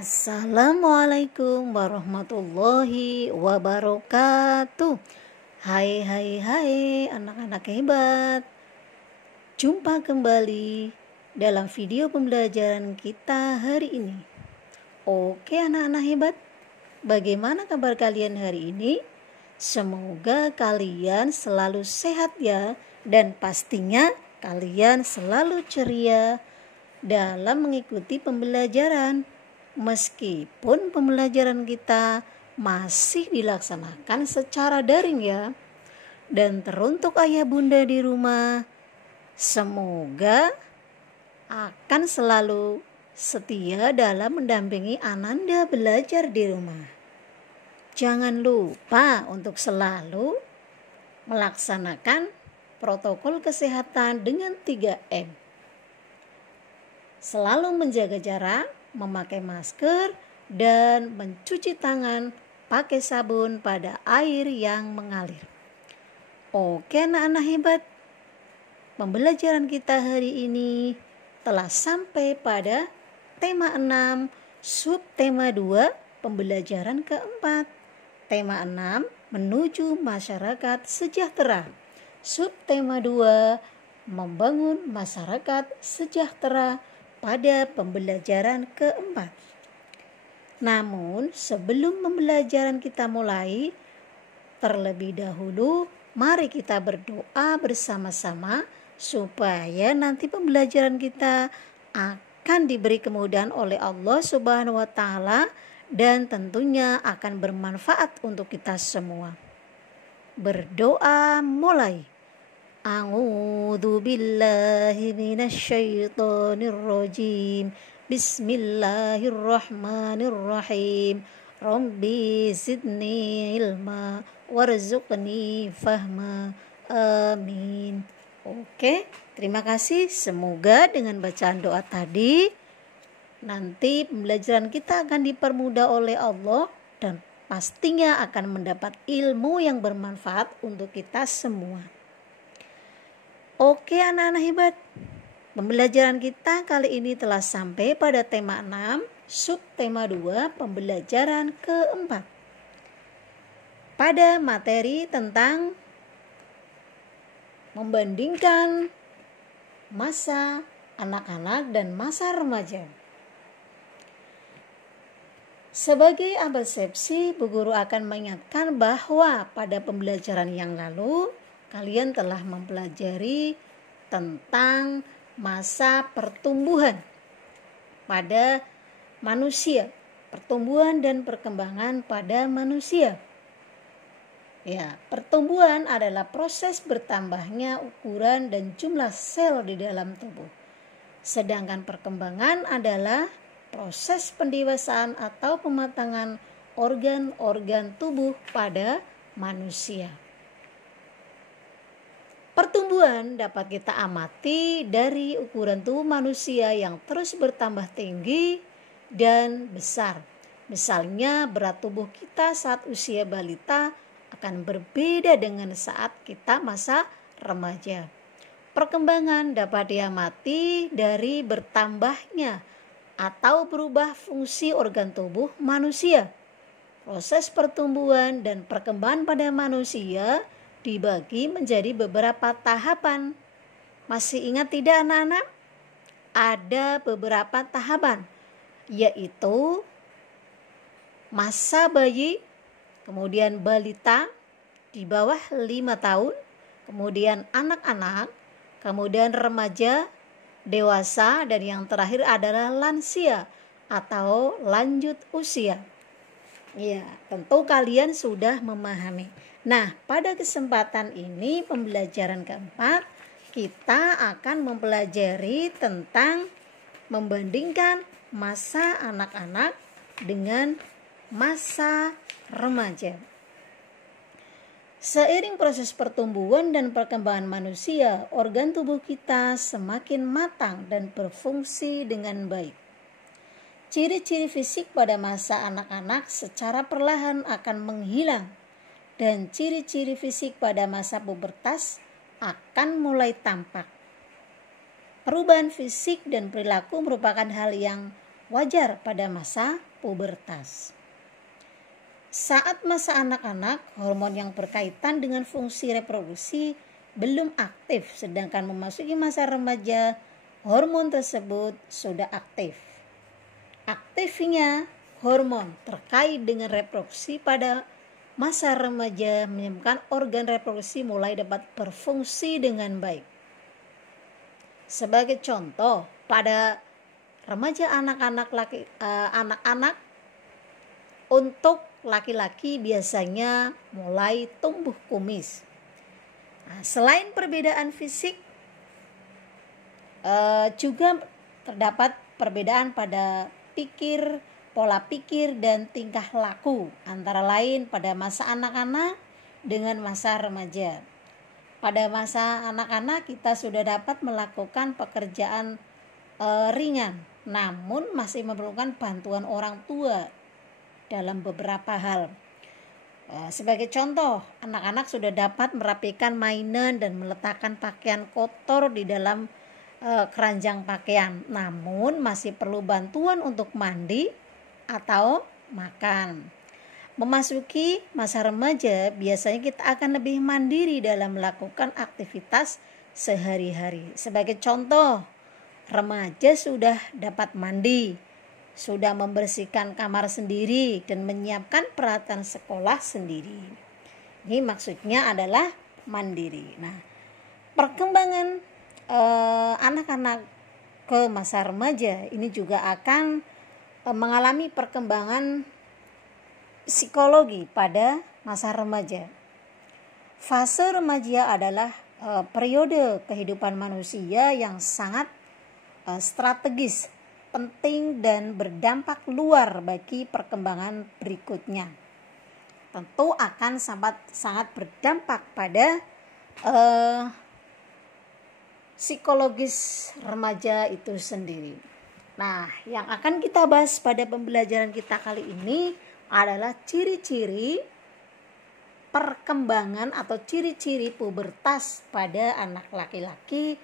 Assalamualaikum warahmatullahi wabarakatuh. Hai anak-anak hebat. Jumpa kembali dalam video pembelajaran kita hari ini. Oke anak-anak hebat, bagaimana kabar kalian hari ini? Semoga kalian selalu sehat ya, dan pastinya kalian selalu ceria dalam mengikuti pembelajaran. Meskipun pembelajaran kita masih dilaksanakan secara daring ya. Dan teruntuk ayah bunda di rumah, semoga akan selalu setia dalam mendampingi Ananda belajar di rumah. Jangan lupa untuk selalu melaksanakan protokol kesehatan dengan 3M. Selalu menjaga jarak, memakai masker, dan mencuci tangan pakai sabun pada air yang mengalir. Oke anak-anak hebat, pembelajaran kita hari ini telah sampai pada tema 6, subtema 2, pembelajaran keempat. Tema 6, menuju masyarakat sejahtera. Subtema 2, membangun masyarakat sejahtera pada pembelajaran keempat. Namun sebelum pembelajaran kita mulai, terlebih dahulu mari kita berdoa bersama-sama supaya nanti pembelajaran kita akan diberi kemudahan oleh Allah Subhanahu wa taala dan tentunya akan bermanfaat untuk kita semua. Berdoa mulai. A'udzu billahi minasyaitonir rajim. Bismillahirrahmanirrahim. Rabbi zidni ilma warzuqni fahma. Amin. Oke, terima kasih. Semoga dengan bacaan doa tadi nanti pembelajaran kita akan dipermudah oleh Allah dan pastinya akan mendapat ilmu yang bermanfaat untuk kita semua. Oke anak-anak hebat, pembelajaran kita kali ini telah sampai pada tema 6, subtema 2, pembelajaran keempat. Pada materi tentang membandingkan masa anak-anak dan masa remaja. Sebagai persepsi, Bu Guru akan mengingatkan bahwa pada pembelajaran yang lalu kalian telah mempelajari tentang masa pertumbuhan pada manusia, pertumbuhan dan perkembangan pada manusia. Ya, pertumbuhan adalah proses bertambahnya ukuran dan jumlah sel di dalam tubuh. Sedangkan perkembangan adalah proses pendewasaan atau pematangan organ-organ tubuh pada manusia. Pertumbuhan dapat kita amati dari ukuran tubuh manusia yang terus bertambah tinggi dan besar. Misalnya berat tubuh kita saat usia balita akan berbeda dengan saat kita masa remaja. Perkembangan dapat diamati dari bertambahnya atau berubah fungsi organ tubuh manusia. Proses pertumbuhan dan perkembangan pada manusia dibagi menjadi beberapa tahapan. Masih ingat tidak anak-anak? Ada beberapa tahapan, yaitu masa bayi, kemudian balita di bawah 5 tahun, kemudian anak-anak, kemudian remaja, dewasa, dan yang terakhir adalah lansia atau lanjut usia. Ya, tentu kalian sudah memahami. Nah, pada kesempatan ini pembelajaran keempat kita akan mempelajari tentang membandingkan masa anak-anak dengan masa remaja. Seiring proses pertumbuhan dan perkembangan manusia, organ tubuh kita semakin matang dan berfungsi dengan baik. Ciri-ciri fisik pada masa anak-anak secara perlahan akan menghilang. Dan ciri-ciri fisik pada masa pubertas akan mulai tampak. Perubahan fisik dan perilaku merupakan hal yang wajar pada masa pubertas. Saat masa anak-anak, hormon yang berkaitan dengan fungsi reproduksi belum aktif, sedangkan memasuki masa remaja, hormon tersebut sudah aktif. Aktifnya hormon terkait dengan reproduksi pada masa remaja menyebabkan organ reproduksi mulai dapat berfungsi dengan baik. Sebagai contoh, pada remaja anak-anak untuk laki-laki biasanya mulai tumbuh kumis. Nah, selain perbedaan fisik, juga terdapat perbedaan pada pola pikir dan tingkah laku, antara lain pada masa anak-anak dengan masa remaja. Pada masa anak-anak kita sudah dapat melakukan pekerjaan ringan, namun masih memerlukan bantuan orang tua dalam beberapa hal. Sebagai contoh, anak-anak sudah dapat merapikan mainan dan meletakkan pakaian kotor di dalam keranjang pakaian, namun masih perlu bantuan untuk mandi atau makan. Memasuki masa remaja, biasanya kita akan lebih mandiri dalam melakukan aktivitas sehari-hari. Sebagai contoh, remaja sudah dapat mandi, sudah membersihkan kamar sendiri, dan menyiapkan peralatan sekolah sendiri. Ini maksudnya adalah mandiri. Nah, perkembangan anak-anak ke masa remaja ini juga akan mengalami perkembangan psikologi pada masa remaja. Fase remaja adalah periode kehidupan manusia yang sangat strategis, penting dan berdampak luar bagi perkembangan berikutnya. Tentu akan sangat berdampak pada psikologis remaja itu sendiri. Nah, yang akan kita bahas pada pembelajaran kita kali ini adalah ciri-ciri perkembangan atau ciri-ciri pubertas pada anak laki-laki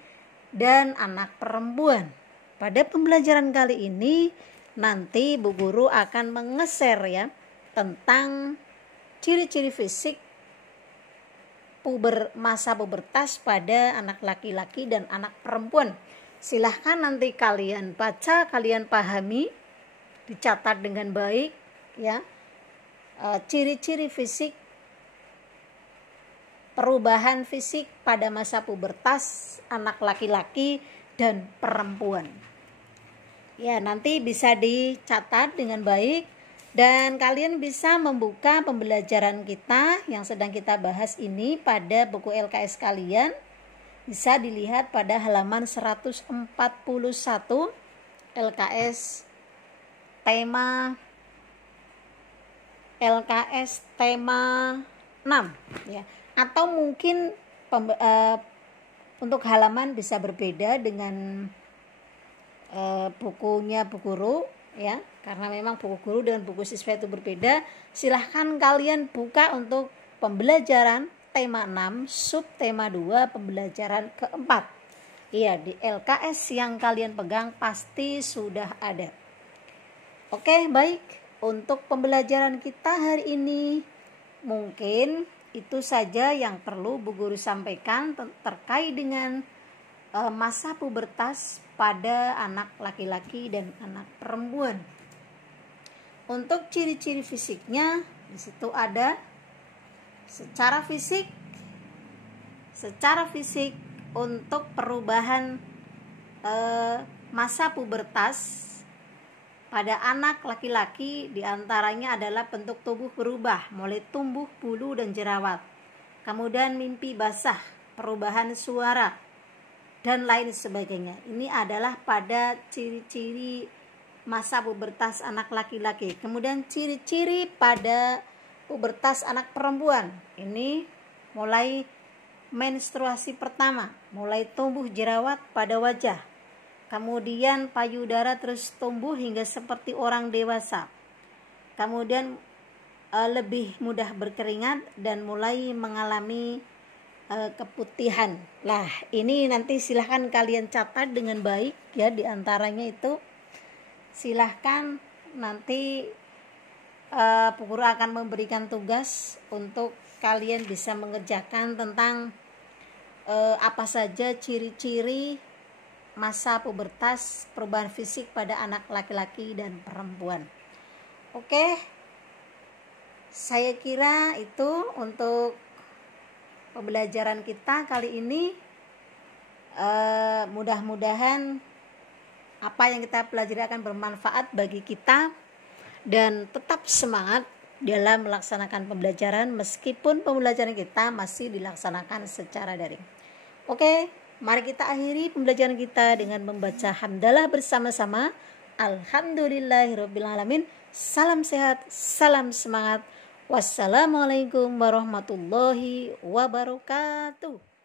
dan anak perempuan. Pada pembelajaran kali ini nanti Bu Guru akan mengeser ya tentang ciri-ciri fisik masa pubertas pada anak laki-laki dan anak perempuan. Silahkan nanti kalian baca, kalian pahami, dicatat dengan baik ya. Ciri-ciri fisik, perubahan fisik pada masa pubertas anak laki-laki dan perempuan. Ya, nanti bisa dicatat dengan baik dan kalian bisa membuka pembelajaran kita yang sedang kita bahas ini pada buku LKS kalian. Bisa dilihat pada halaman 141 LKS tema 6 ya. Atau mungkin untuk halaman bisa berbeda dengan bukunya Bu Guru ya, karena memang buku guru dan buku siswa itu berbeda. Silahkan kalian buka untuk pembelajaran tema 6 subtema 2 pembelajaran keempat. Iya, di LKS yang kalian pegang pasti sudah ada. Oke, baik. Untuk pembelajaran kita hari ini mungkin itu saja yang perlu Bu Guru sampaikan terkait dengan masa pubertas pada anak laki-laki dan anak perempuan. Untuk ciri-ciri fisiknya di situ ada secara fisik untuk perubahan masa pubertas pada anak laki-laki diantaranya adalah bentuk tubuh berubah, mulai tumbuh bulu dan jerawat, kemudian mimpi basah, perubahan suara, dan lain sebagainya. Ini adalah pada ciri-ciri masa pubertas anak laki-laki. Kemudian ciri-ciri pada pubertas anak perempuan. Ini mulai menstruasi pertama, mulai tumbuh jerawat pada wajah. Kemudian payudara terus tumbuh hingga seperti orang dewasa. Kemudian lebih mudah berkeringat dan mulai mengalami keputihan. Nah, ini nanti silahkan kalian catat dengan baik ya, diantaranya itu silahkan nanti Bu Guru akan memberikan tugas untuk kalian bisa mengerjakan tentang apa saja ciri-ciri masa pubertas, perubahan fisik pada anak laki-laki dan perempuan. Oke, saya kira itu untuk pembelajaran kita kali ini. Mudah-mudahan apa yang kita pelajari akan bermanfaat bagi kita, dan tetap semangat dalam melaksanakan pembelajaran meskipun pembelajaran kita masih dilaksanakan secara daring. Oke, mari kita akhiri pembelajaran kita dengan membaca hamdalah bersama-sama. Alhamdulillahirrabbilalamin. Salam sehat, salam semangat. Wassalamualaikum warahmatullahi wabarakatuh.